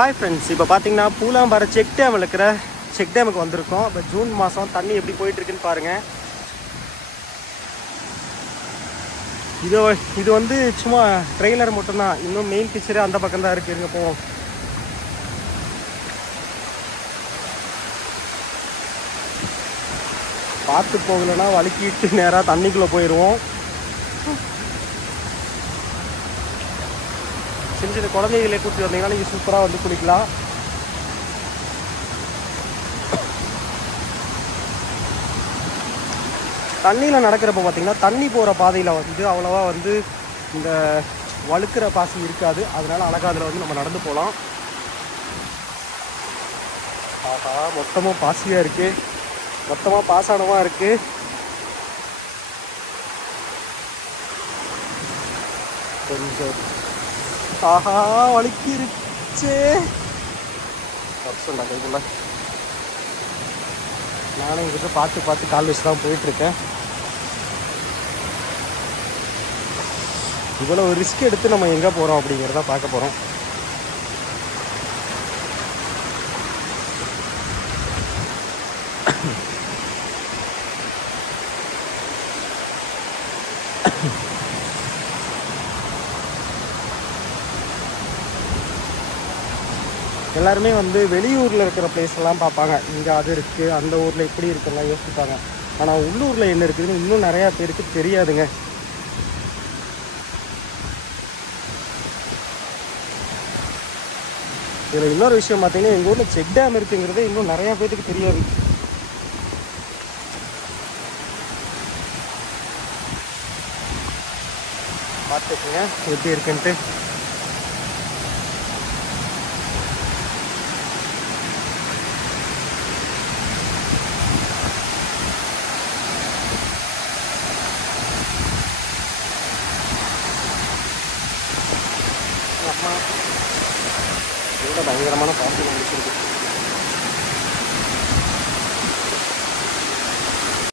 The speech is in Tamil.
ஹாய் ஃப்ரெண்ட்ஸ், இப்போ பார்த்தீங்கன்னா பூலாம்பாறை செக் டேமில் இருக்கிற செக் டேமுக்கு வந்திருக்கோம். இப்போ ஜூன் மாதம் தண்ணி எப்படி போயிட்டுருக்குன்னு பாருங்கள். இது வந்து சும்மா ட்ரெய்லர் மட்டும்தான், இன்னும் மெயின் பிக்சரே அந்த பக்கம் தான் இருக்குது. இருங்க போவோம். பார்த்து போகலைன்னா வலிக்கிட்டு நேராக தண்ணிக்குள்ளே போயிடுவோம். சின்ன சின்ன குழந்தைகளை கூட்டி வந்தீங்கன்னா நீங்கள் சூப்பராக வந்து குளிக்கலாம். தண்ணியில் நடக்கிறப்ப பார்த்தீங்கன்னா தண்ணி போகிற பாதையில் வந்து அவ்வளோவா வந்து இந்த வழுக்கிற பாசி இருக்காது. அதனால அழகாக அதில் வந்து நம்ம நடந்து போகலாம். ஆஹா, மொத்தமாக பாசியாக இருக்குது, மொத்தமாக பாசானமாக இருக்குது. கொஞ்சம் ஆஹா வலிக்கிருச்சே. சொன்னா கைக்குள்ள நானும் எங்கிட்ட பார்த்து கால் வச்சு தான் போயிட்டுருக்கேன். இவ்வளோ ரிஸ்க் எடுத்து நம்ம எங்கே போகிறோம் அப்படிங்கிறத பார்க்க போகிறோம். எல்லாருமே வந்து வெளியூரில் இருக்கிற பிளேஸ்லாம் பார்ப்பாங்க. இங்கே அது இருக்குது, அந்த ஊரில் இப்படி இருக்குலாம் யோசிப்பாங்க. ஆனால் உள்ளூரில் என்ன இருக்குதுன்னு இன்னும் நிறையா பேருக்கு தெரியாதுங்க. இதில் இன்னொரு விஷயம் பார்த்தீங்கன்னா, எங்கள் ஊரில் செக் டேம் இருக்குங்கிறதே இன்னும் நிறையா பேருக்கு தெரியாது. பார்த்துக்குங்க எப்படி இருக்குன்ட்டு. அம்மா இதில் பயங்கரமான பாசி வந்துருக்கு.